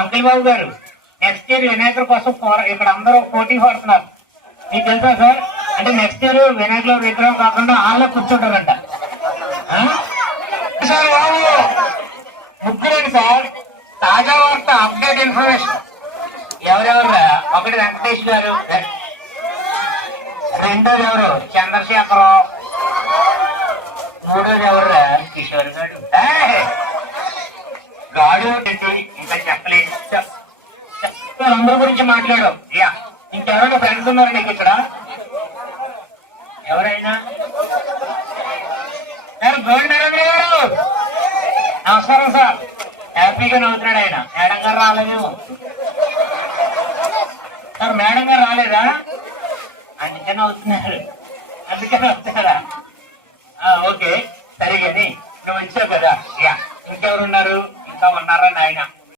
Uncle బాబు గారు next year వినాయకుల కోసం ఇక్కడ అందరూ పోటీ పడుతున్నారు. మీకు తెలుసా సార్? అంటే నెక్స్ట్ ఇయర్ వినాయకుల విగ్రహం కాకుండా వాళ్ళే కూర్చుంటారంట. సార్ బాబు ముగ్గురండి సార్. తాజా వార్త అప్డేట్ ఇన్ఫర్మేషన్. ఎవరెవరు? ఒకటి వెంకటేష్ గారు, రెండోది ఎవరు చంద్రశేఖరరావు, మూడోది ఎవరు కిషోర్ గారు. గాడు ఇంకా చెప్పలేదు. అందరి గురించి మాట్లాడాం. యా ఇంకెవరైనా ఫ్రెండ్స్ ఉన్నారు నీకు ఇక్కడ? ఎవరైనా? గోల్డ్ నరేంద్ర గారు నమస్కారం సార్. హ్యాపీగా నవ్వుతున్నాడు ఆయన. మేడం గారు రాలేదేమో సార్. మేడం గారు రాలేదా? అందుకని అవుతున్నారు. అందుకని వస్తున్నారా? ఓకే సరే కానీ నువ్వు వచ్చావు కదా. యా ఇంకెవరున్నారు? ఇంకా ఉన్నారా నాయన?